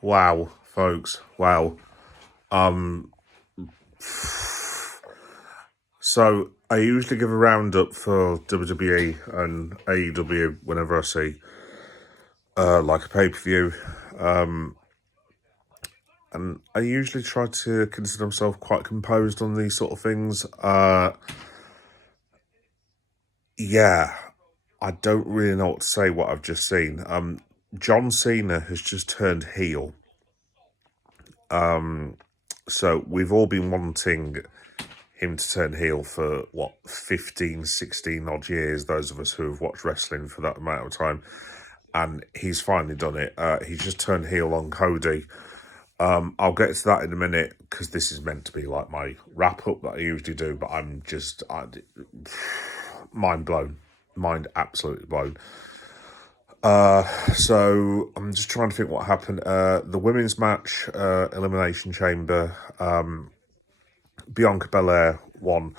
Wow, folks. Wow. Um, so I usually give a roundup for WWE and AEW whenever I see like a pay-per-view. And I usually try to consider myself quite composed on these sort of things. Yeah, I don't really know what to say what I've just seen. John Cena has just turned heel. So we've all been wanting him to turn heel for, 15, 16 odd years, those of us who have watched wrestling for that amount of time. And he's finally done it. He's just turned heel on Cody. I'll get to that in a minute because this is meant to be like my wrap up that I usually do, but mind blown. Mind absolutely blown. So I'm just trying to think what happened. The women's match, Elimination Chamber, Bianca Belair won,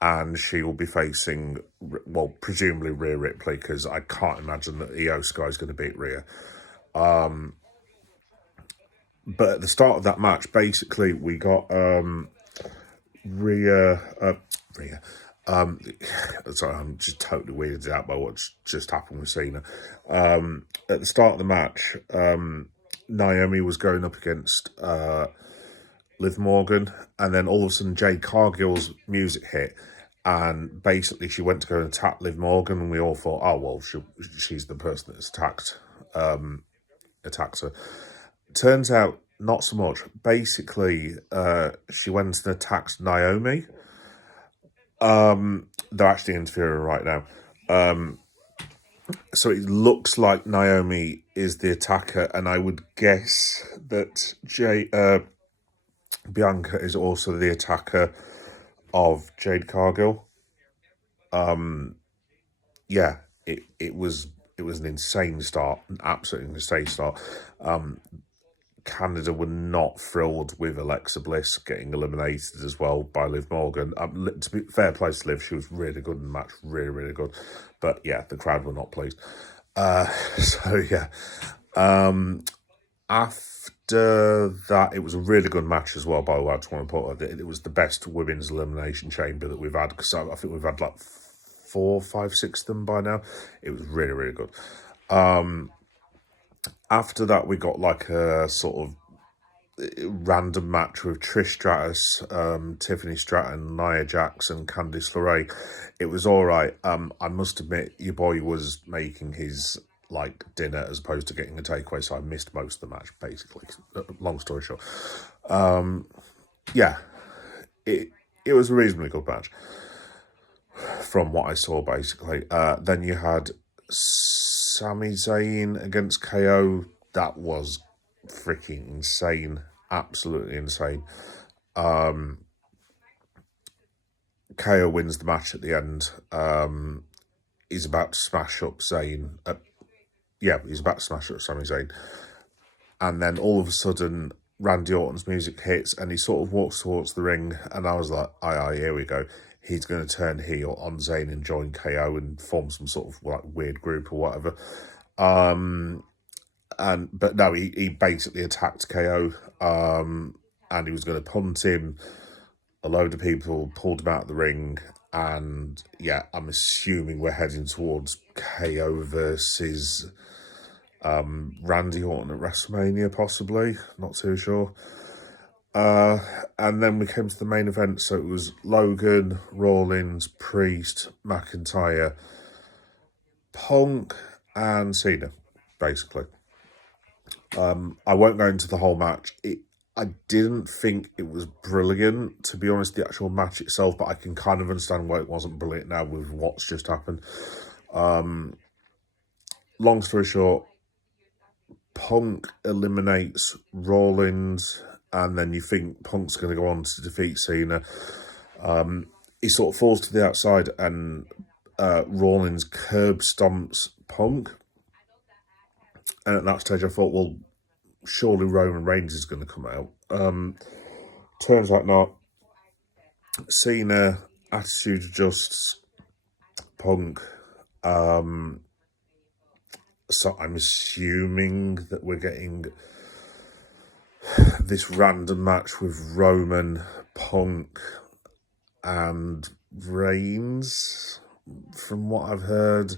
and she will be facing, well, presumably Rhea Ripley, because I can't imagine that Io Sky is going to beat Rhea. But at the start of that match, basically, we got Rhea. Rhea. Sorry, I'm just totally weirded out by what's just happened with Cena. At the start of the match, Naomi was going up against Liv Morgan, and then all of a sudden Jade Cargill's music hit, and basically she went to go and attack Liv Morgan, and we all thought, oh well, she's the person that's attacked her. Turns out not so much. Basically, she went and attacked Naomi. They're actually interfering right now. So it looks like Naomi is the attacker, and I would guess that Bianca is also the attacker of Jade Cargill. Yeah, it was an insane start, an absolutely insane start. Canada were not thrilled with Alexa Bliss getting eliminated as well by Liv Morgan. To be fair play to Liv, she was really good in the match, really, really good. But yeah, the crowd were not pleased. So yeah. After that, it was a really good match as well, by the way. I just want to point out that it was the best women's elimination chamber that we've had, because I think we've had like 4, 5, 6 of them by now. It was really, really good. After that, we got like a sort of random match with Trish Stratus, Tiffany Stratton, Nia Jax, and Candice LeRae. It was all right. I must admit, your boy was making his like dinner as opposed to getting a takeaway, so I missed most of the match. Basically, long story short, yeah, it was a reasonably good match from what I saw. Basically, then you had Sami Zayn against KO. That was freaking insane, absolutely insane. KO wins the match at the end. He's about to smash up Zayn. He's about to smash up Sami Zayn. And then all of a sudden, Randy Orton's music hits and he sort of walks towards the ring. And I was like, aye, here we go. He's going to turn heel on Zayn and join KO and form some sort of like weird group or whatever. But no, he basically attacked KO, and he was going to punt him. A load of people pulled him out of the ring, and yeah, I'm assuming we're heading towards KO versus Randy Orton at WrestleMania, possibly. Not too sure. And then we came to the main event, so it was Logan, Rollins, Priest, McIntyre, Punk, and Cena, basically. I won't go into the whole match. I didn't think it was brilliant, to be honest, the actual match itself, but I can kind of understand why it wasn't brilliant now with what's just happened. Long story short, Punk eliminates Rollins, and then you think Punk's going to go on to defeat Cena. He sort of falls to the outside, and Rollins curb stomps Punk. And at that stage, I thought, well, surely Roman Reigns is going to come out. Turns out not. Cena attitude adjusts Punk. So I'm assuming that we're getting this random match with Roman, Punk, and Reigns. From what I've heard,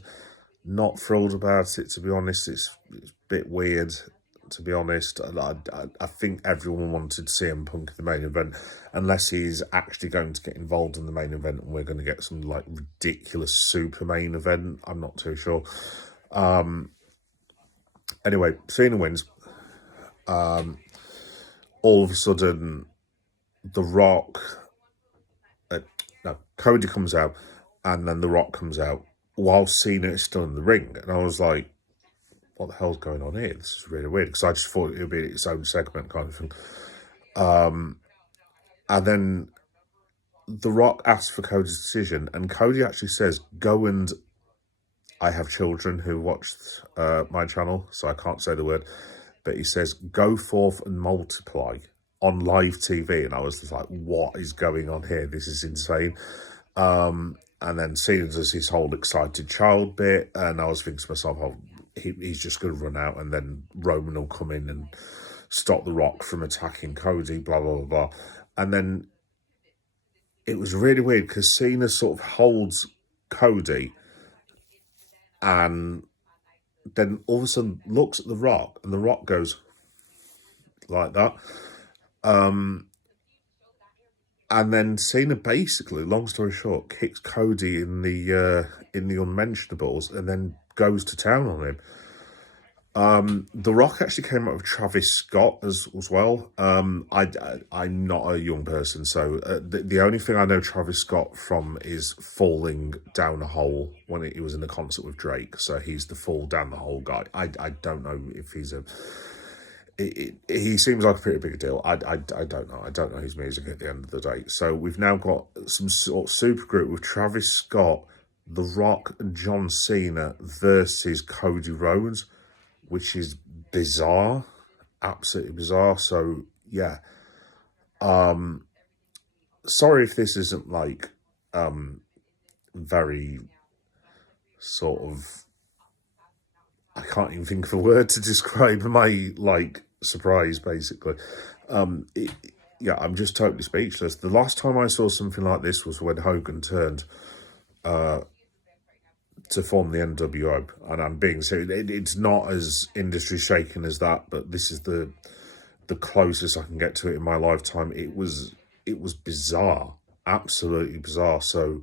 not thrilled about it, to be honest. It's a bit weird, to be honest. I think everyone wanted CM Punk in the main event, unless he's actually going to get involved in the main event and we're going to get some like ridiculous super main event. I'm not too sure. Anyway, Cena wins. All of a sudden, The Rock, no, Cody comes out, and then The Rock comes out while Cena is still in the ring. And I was like, what the hell's going on here? This is really weird, because I just thought it would be its own segment kind of thing. And then The Rock asks for Cody's decision, and Cody actually says, go and... I have children who watched my channel, so I can't say the word, but he says, go forth and multiply on live TV. And I was just like, what is going on here? This is insane. And then Cena does his whole excited child bit, and I was thinking to myself, oh, he's just going to run out, and then Roman will come in and stop The Rock from attacking Cody, blah, blah, blah, blah. And then it was really weird, because Cena sort of holds Cody, and then all of a sudden looks at The Rock, and The Rock goes like that. And then Cena basically, long story short, kicks Cody in the unmentionables, and then goes to town on him. The Rock actually came up with Travis Scott as well. I'm not a young person, so the only thing I know Travis Scott from is falling down a hole when he was in a concert with Drake. So he's the fall down the hole guy. I don't know if he's a... He seems like a pretty big deal. I don't know. I don't know his music at the end of the day. So we've now got some sort of super group with Travis Scott, The Rock, and John Cena versus Cody Rhodes, which is bizarre, absolutely bizarre. So yeah, sorry if this isn't like very sort of, I can't even think of a word to describe my like surprise, basically. Yeah, I'm just totally speechless. The last time I saw something like this was when Hogan turned to form the NWO, and I'm being serious. It's not as industry shaking as that, but this is the closest I can get to it in my lifetime. It was bizarre, absolutely bizarre. So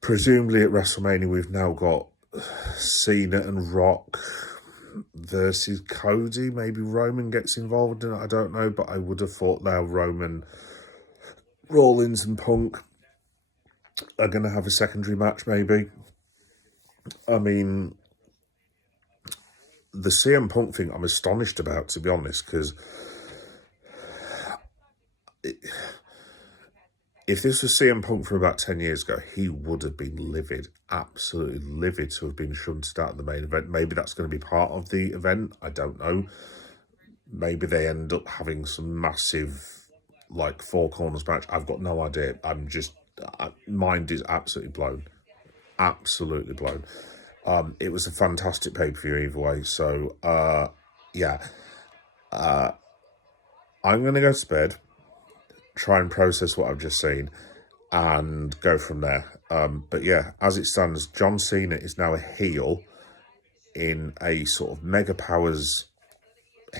presumably at WrestleMania we've now got Cena and Rock versus Cody. Maybe Roman gets involved in it, I don't know, but I would have thought now Roman, Rollins and Punk are going to have a secondary match, maybe. I mean, the CM Punk thing I'm astonished about, to be honest, because if this was CM Punk from about 10 years ago, he would have been livid, absolutely livid to have been shunted out of the main event. Maybe that's going to be part of the event, I don't know. Maybe they end up having some massive, like, four corners match. I've got no idea. I'm just, mind is absolutely blown. Absolutely blown. It was a fantastic pay-per-view either way. So, yeah. I'm going to go to bed, try and process what I've just seen, and go from there. But yeah, as it stands, John Cena is now a heel in a sort of Mega Powers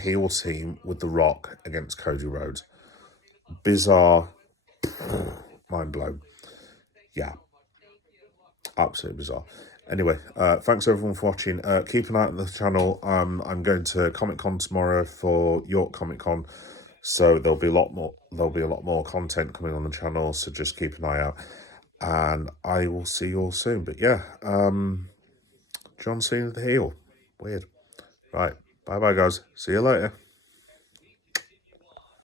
heel team with The Rock against Cody Rhodes. Bizarre. Mind blown. Yeah. Absolutely bizarre. Anyway, thanks everyone for watching. Keep an eye on the channel. I'm going to Comic Con tomorrow for York Comic Con, so there'll be a lot more content coming on the channel. So just keep an eye out, and I will see you all soon. But yeah, John Cena the heel. Weird. Right. Bye bye guys. See you later.